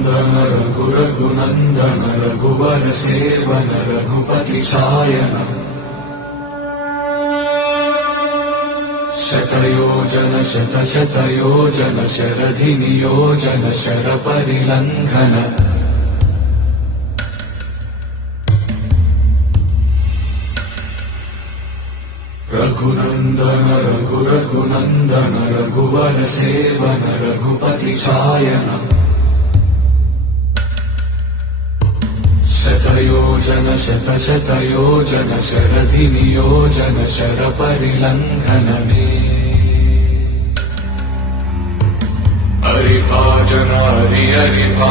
रघुनन्दन रघुरघुनन्दन रघुवर seven Raghupati Shayan शतयोजन शतशतयोजन शरधि नियोजन शरपरिलङ्घन रघुनन्दन रघुरघुनन्दन रघुवर seven Raghupati Shayan शतयोजन शतशतयोजन शरधि नियोजन शरपरिलङ्घन मे हरिभाजन हरि हरिभा